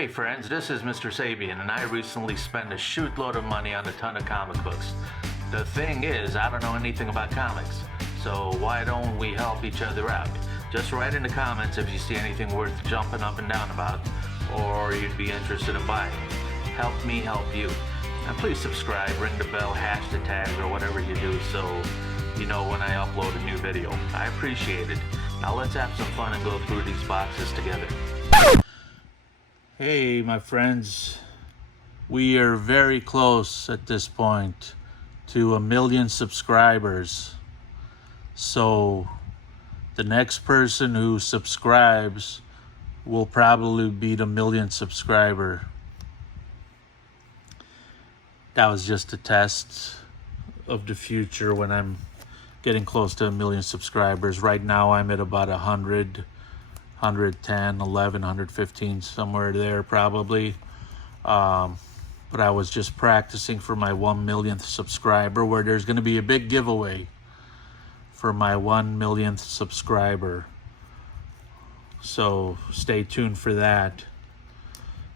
Hey friends, this is MR.SABIAN, and I recently spent a shootload of money on a ton of comic books. The thing is, I don't know anything about comics, so why don't we help each other out? Just write in the comments if you see anything worth jumping up and down about, or you'd be interested in buying. Help me help you. And please subscribe, ring the bell, hash the tag, or whatever you do so you know when I upload a new video. I appreciate it. Now let's have some fun and go through these boxes together. Hey my friends, we are very close at this point to 1 million subscribers. So the next person who subscribes will probably beat 1 million subscriber. That was just a test of the future when I'm getting close to 1 million subscribers. Right now I'm at about 100, 110, 11, 115, somewhere there probably. But I was just practicing for my 1 millionth subscriber, where there's going to be a big giveaway for my 1 millionth subscriber. So stay tuned for that.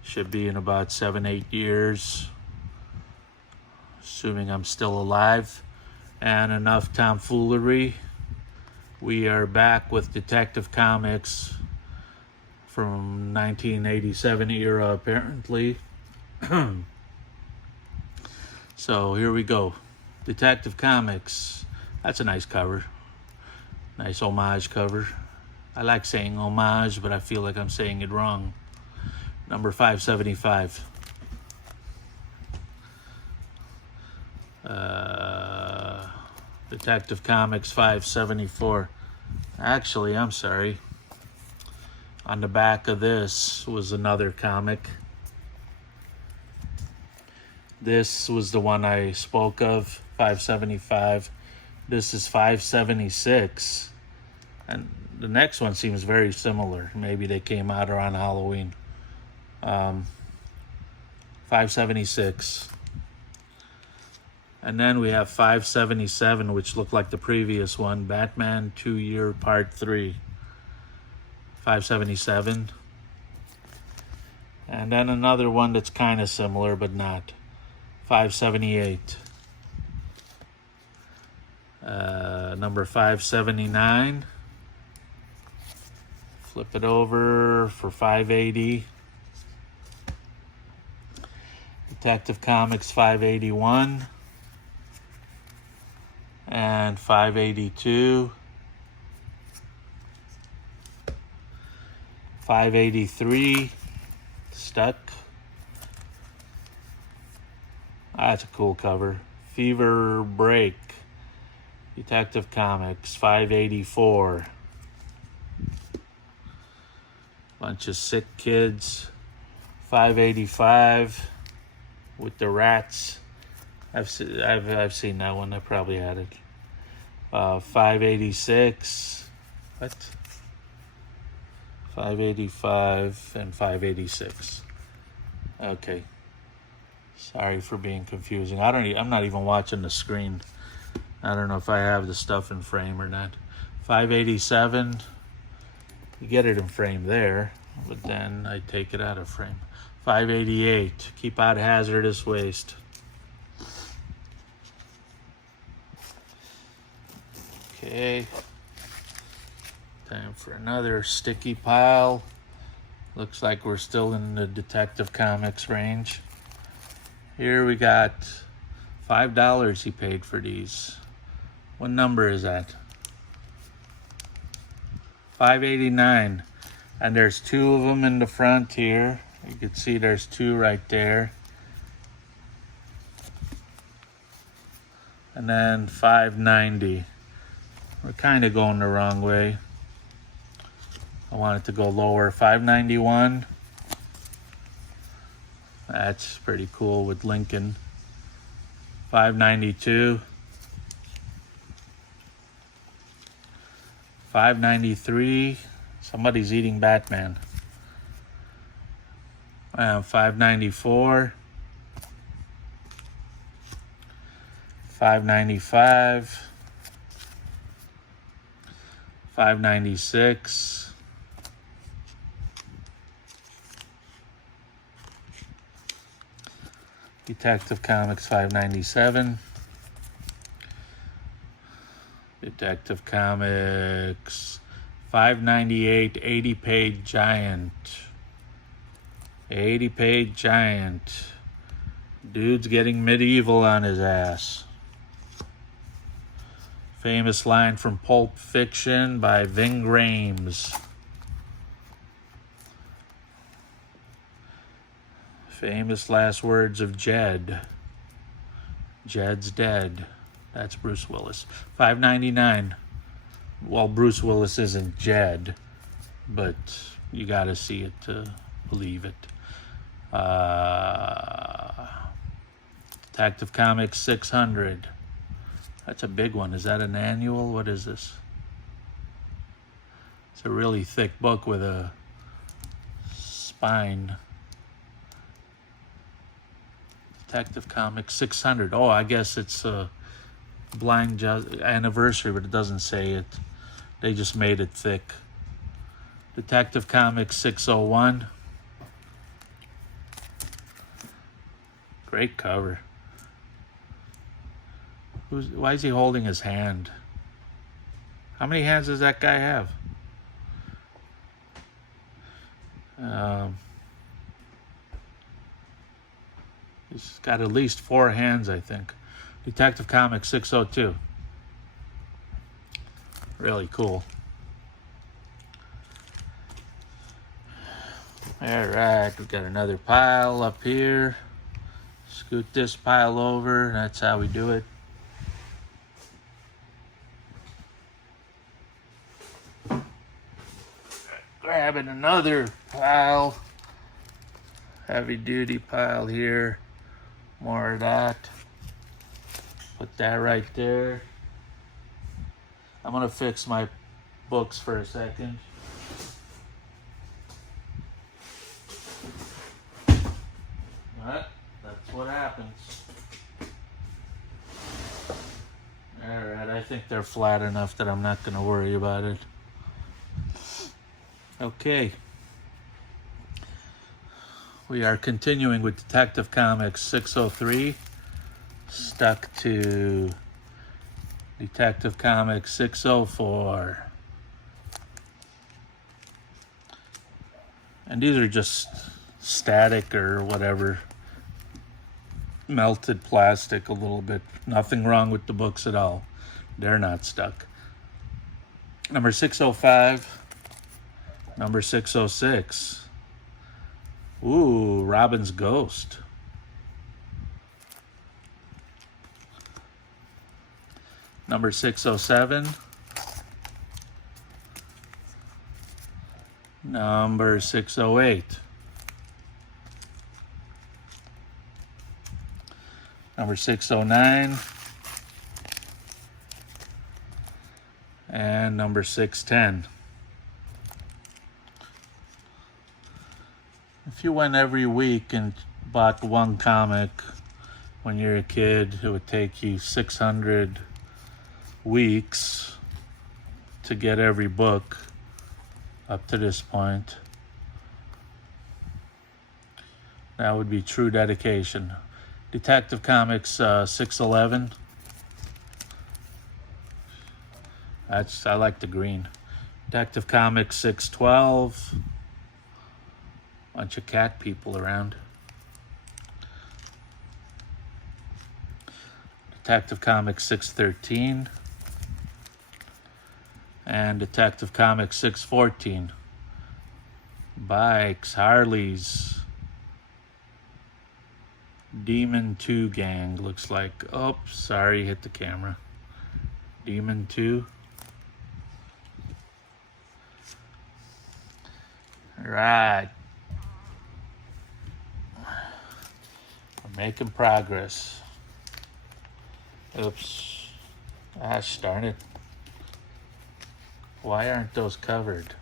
Should be in about 7-8 years, assuming I'm still alive. And enough tomfoolery. We are back with Detective Comics from 1987 era, apparently. So here we go. Detective Comics. That's a nice cover. Nice homage cover. I like saying homage, but I feel like I'm saying it wrong. Number 575. Detective Comics 574. Actually, I'm sorry. On the back of this was another comic. This was the one I spoke of, 575. This is 576. And the next one seems very similar. Maybe they came out around Halloween. 576. And then we have 577, which looked like the previous one. Batman 2-Year Part 3. 577. And then another one that's kind of similar, but not. 578. Number 579. Flip it over for 580. Detective Comics 581. And 582. 583. Stuck. That's a cool cover. Fever Break. Detective Comics 584. Bunch of sick kids. 585 with the rats. I've seen that one. I probably had it. 586. What? 585 and 586. Okay. Sorry for being confusing. I'm not even watching the screen. I don't know if I have the stuff in frame or not. 587. You get it in frame there, but then I take it out of frame. 588. Keep out hazardous waste. Okay. Time for another sticky pile. Looks like we're still in the Detective Comics range. Here we got $5 he paid for these. What number is that? 589. And there's 2 of them in the front here. You can see there's 2 right there. And then 590. We're kind of going the wrong way. I want it to go lower. 591. That's pretty cool with Lincoln. 592. 593. Somebody's eating Batman. 594. 595. 596. Detective Comics 597. Detective Comics 598, 80-page giant. 80-page giant. Dude's getting medieval on his ass. Famous line from Pulp Fiction by Ving Rhames. Famous last words of Jed. Jed's dead. That's Bruce Willis. $5.99. Well, Bruce Willis isn't Jed, but you gotta see it to believe it. Detective Comics 600. That's a big one. Is that an annual? What is this? It's a really thick book with a spine. Detective Comics 600. Oh, I guess it's a blind anniversary, but it doesn't say it. They just made it thick. Detective Comics 601. Great cover. Why is he holding his hand? How many hands does that guy have? He's got at least 4 hands, I think. Detective Comics 602. Really cool. Alright, we've got another pile up here. Scoot this pile over. That's how we do it. Grabbing another pile. Heavy duty pile here. More of that. Put that right there. I'm gonna fix my books for a second. Alright, that's what happens. Alright, I think they're flat enough that I'm not gonna worry about it. Okay. We are continuing with Detective Comics 603. Stuck to Detective Comics 604. And these are just static or whatever. Melted plastic a little bit. Nothing wrong with the books at all. They're not stuck. Number 605. Number 606. Ooh, Robin's Ghost. Number 607. Number 608. Number 609. And number 610. If you went every week and bought one comic when you're a kid, it would take you 600 weeks to get every book up to this point. That would be true dedication. Detective Comics 611. I like the green. Detective Comics 612. Bunch of cat people around. Detective Comics 613. And Detective Comics 614. Bikes, Harleys. Demon 2 gang looks like. Oh, sorry, hit the camera. Demon 2. Right. We're making progress. Oops. Gosh darn it. Why aren't those covered?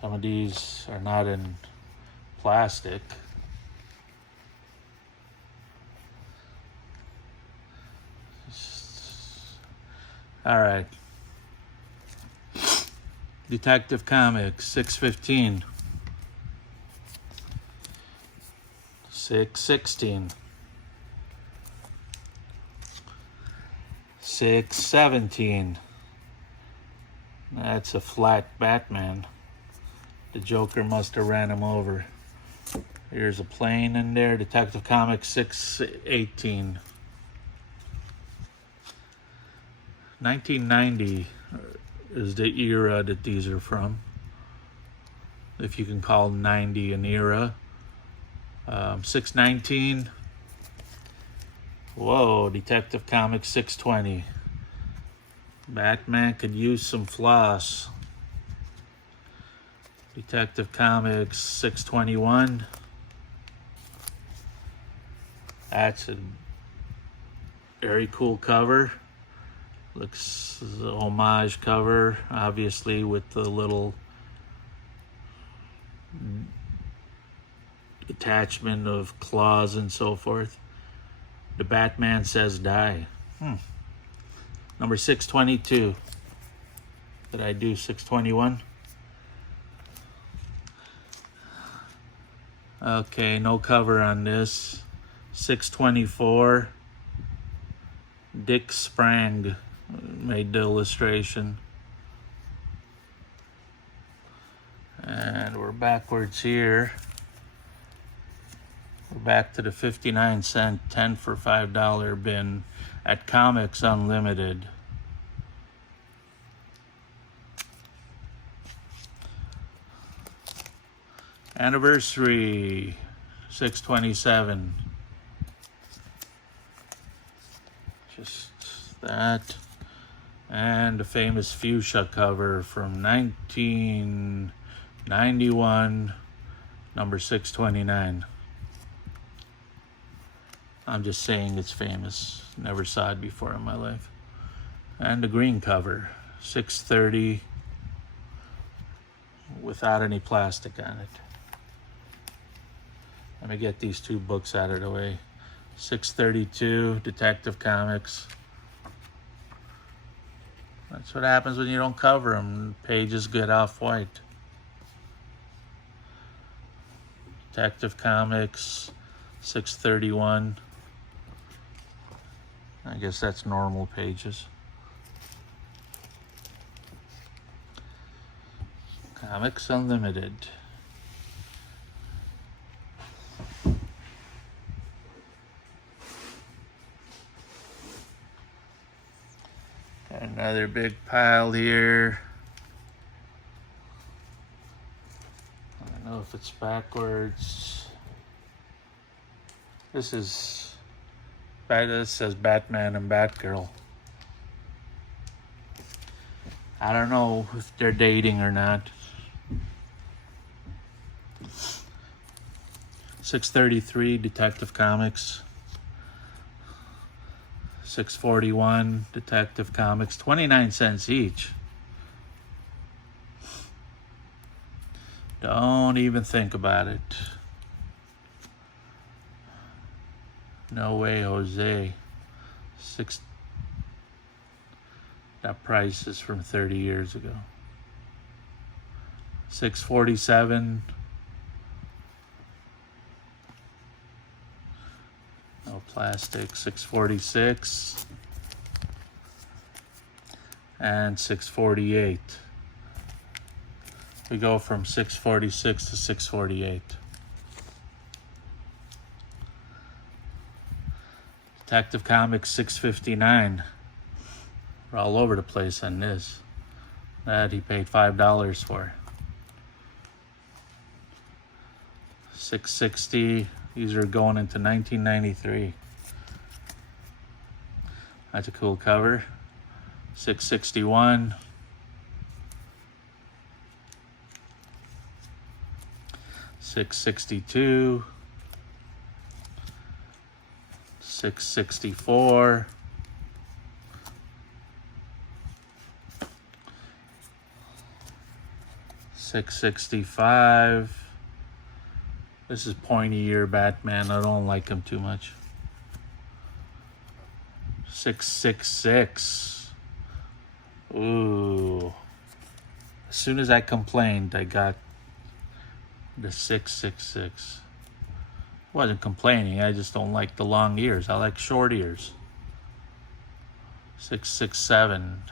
Some of these are not in plastic. All right. Detective Comics 615. 616. 617. That's a flat Batman. The Joker must have ran him over. Here's a plane in there. Detective Comics 618. 1990 is the era that these are from. If you can call 90 an era. 619. Whoa, Detective Comics 620. Batman could use some floss. Detective Comics 621. That's a very cool cover. Looks a homage cover, obviously, with the little attachment of claws and so forth. The Batman says die. Number 622. Did I do 621? Okay, no cover on this. 624. Dick Sprang made the illustration. And we're backwards here. We're back to the 59-cent 10 for $5 bin at Comics Unlimited. Anniversary 627. Just that. And the famous fuchsia cover from 1991, number 629. I'm just saying it's famous. Never saw it before in my life. And the green cover, 630, without any plastic on it. Let me get these two books out of the way. 632, Detective Comics. That's what happens when you don't cover them. Pages get off-white. Detective Comics, 631. I guess that's normal pages. Comics Unlimited. Another big pile here. I don't know if it's backwards. This says Batman and Batgirl. I don't know if they're dating or not. 633, Detective Comics. 641, Detective Comics, 29 cents each. Don't even think about it. No way, Jose. That price is from 30 years ago. 647. No plastic. 646 and 648. We go from 646 to 648. Detective Comics 659. We're all over the place on this. That he paid $5 for. 660. These are going into 1993. That's a cool cover. 661. 662. 664. 665. This is pointy ear Batman. I don't like him too much. 666. Ooh. As soon as I complained, I got the 666. Wasn't complaining, I just don't like the long ears. I like short ears. 667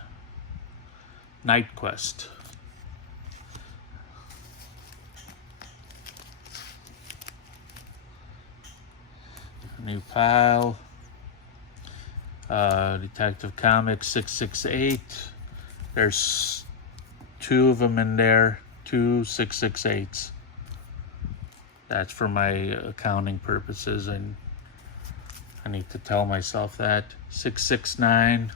Night Quest. New pile. Detective Comics 668. There's 2 of them in there. 2 668s. That's for my accounting purposes, and I need to tell myself that. 669.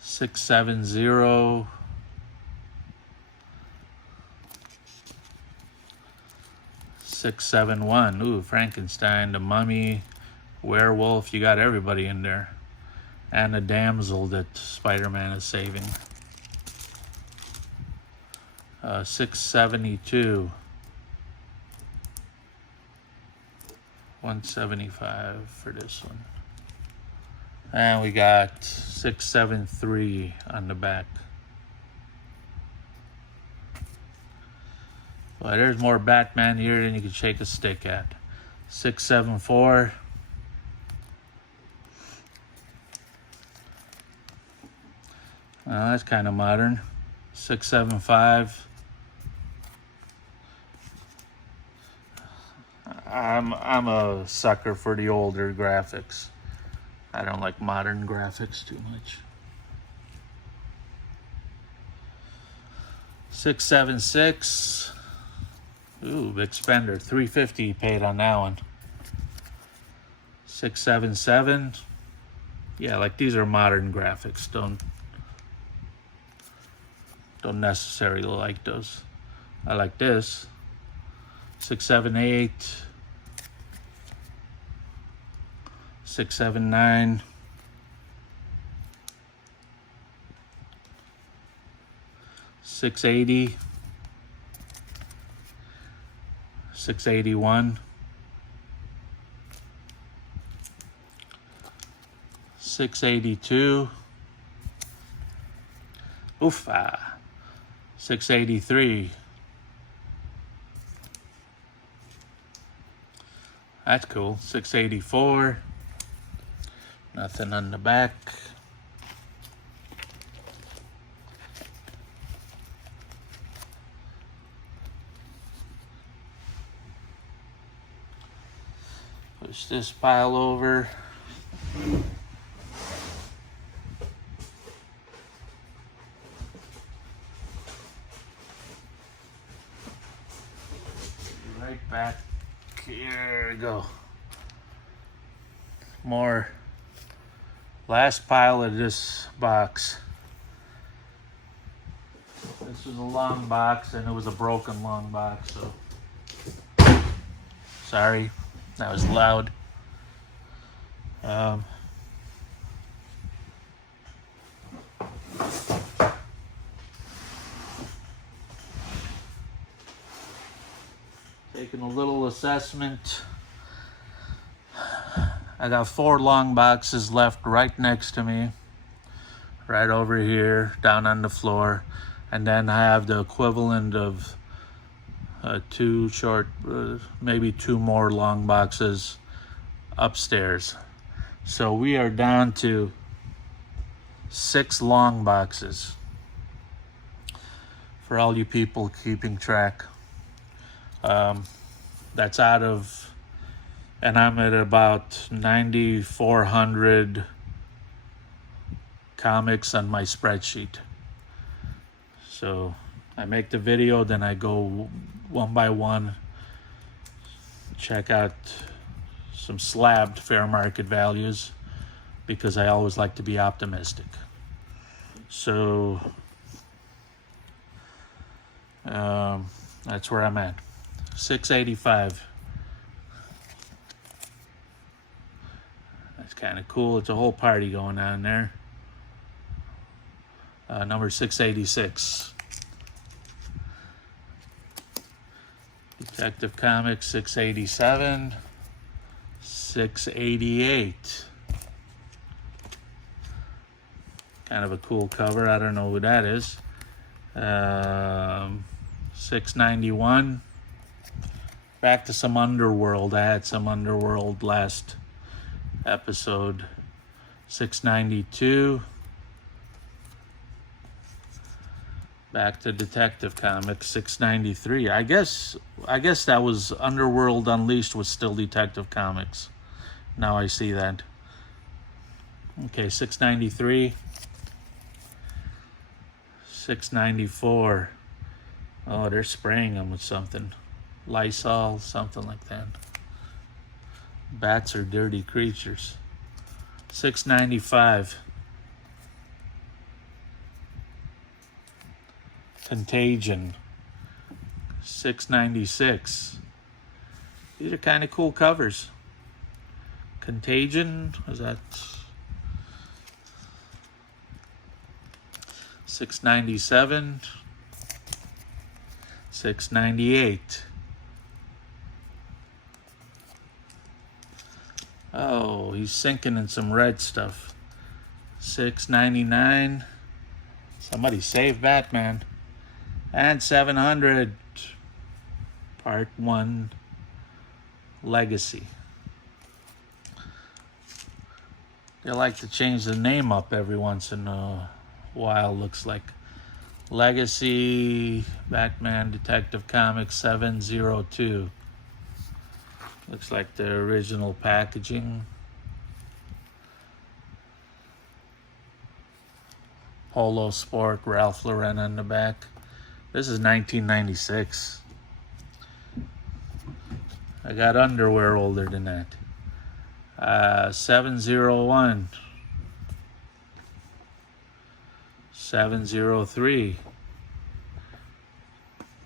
Six, 7, 0. 671. Ooh, Frankenstein, the Mummy, Werewolf. You got everybody in there. And a damsel that Spider-Man is saving. 672. 175 for this one. And we got 673 on the back. Well, there's more Batman here than you can shake a stick at. 674. That's kind of modern. 675. I'm a sucker for the older graphics. I don't like modern graphics too much. 676. Ooh, big spender. 350 paid on that one. 677. Yeah, like these are modern graphics. Don't necessarily like those. I like this. 678. 679. 680. 681. 682. Oof. 683. That's cool. 684. Nothing on the back. Push this pile over. Right back. Here we go. More. Last pile of this box. This was a long box, and it was a broken long box, so sorry, that was loud. Taking a little assessment. I got 4 long boxes left right next to me, right over here, down on the floor. And then I have the equivalent of 2 short, maybe 2 more long boxes upstairs. So we are down to 6 long boxes for all you people keeping track. That's out of, and I'm at about 9,400 comics on my spreadsheet. So I make the video, then I go one by one, check out some slabbed fair market values, because I always like to be optimistic. So that's where I'm at. 685. That's kind of cool. It's a whole party going on there. Number 686. Detective Comics 687. 688. Kind of a cool cover. I don't know who that is. $6.91. Back to some Underworld. I had some Underworld last episode. $6.92. Back to Detective Comics. $6.93. I guess that was Underworld Unleashed was still Detective Comics. Now I see that. Okay, $6.93. $6.94. Oh, they're spraying them with something. Lysol, something like that. Bats are dirty creatures. $6.95. Contagion. $6.96. These are kind of cool covers. Contagion, is that $6.97? $6.98. Oh, he's sinking in some red stuff. $6.99. Somebody save Batman. And $700. Part 1 Legacy. They like to change the name up every once in a while, looks like. Legacy Batman Detective Comics 702. Looks like the original packaging. Polo Sport, Ralph Lauren on the back. This is 1996. I got underwear older than that. 701. 703.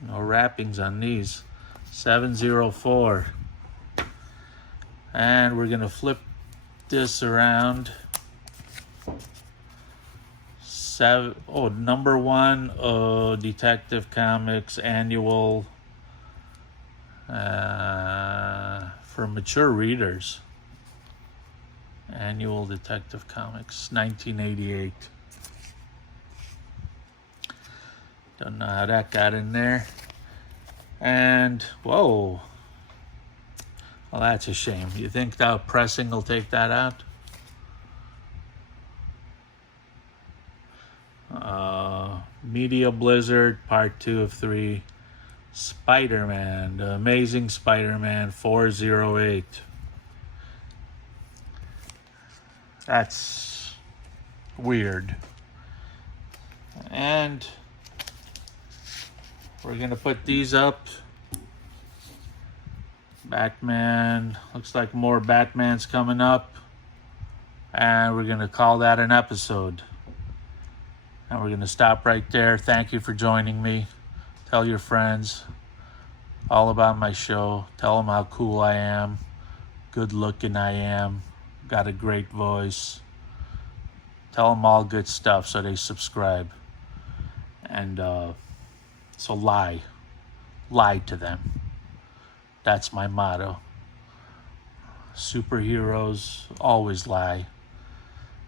No wrappings on these. 704. And we're gonna flip this around. Number 1 Detective Comics annual for mature readers. Annual Detective Comics, 1988. Don't know how that got in there. And whoa, well, that's a shame. You think that pressing will take that out? Media Blizzard, Part 2 of 3. Spider-Man, The Amazing Spider-Man 408. That's weird. And we're gonna put these up. Batman, looks like more Batman's coming up. And we're gonna call that an episode. And we're gonna stop right there. Thank you for joining me. Tell your friends all about my show. Tell them how cool I am, good looking I am, got a great voice. Tell them all good stuff so they subscribe. And so lie to them. That's my motto. Superheroes always lie,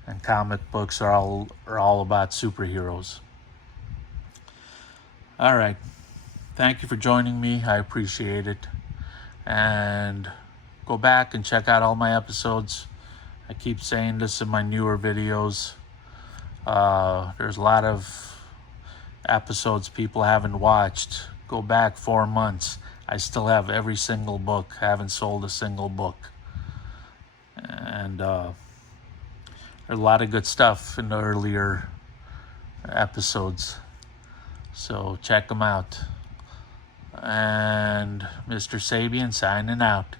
and comic books are all about superheroes. All right. Thank you for joining me. I appreciate it. And go back and check out all my episodes. I keep saying this in my newer videos. There's a lot of episodes people haven't watched. Go back 4 months. I still have every single book. I haven't sold a single book. And there's a lot of good stuff in the earlier episodes. So check them out. And Mr. Sabian signing out.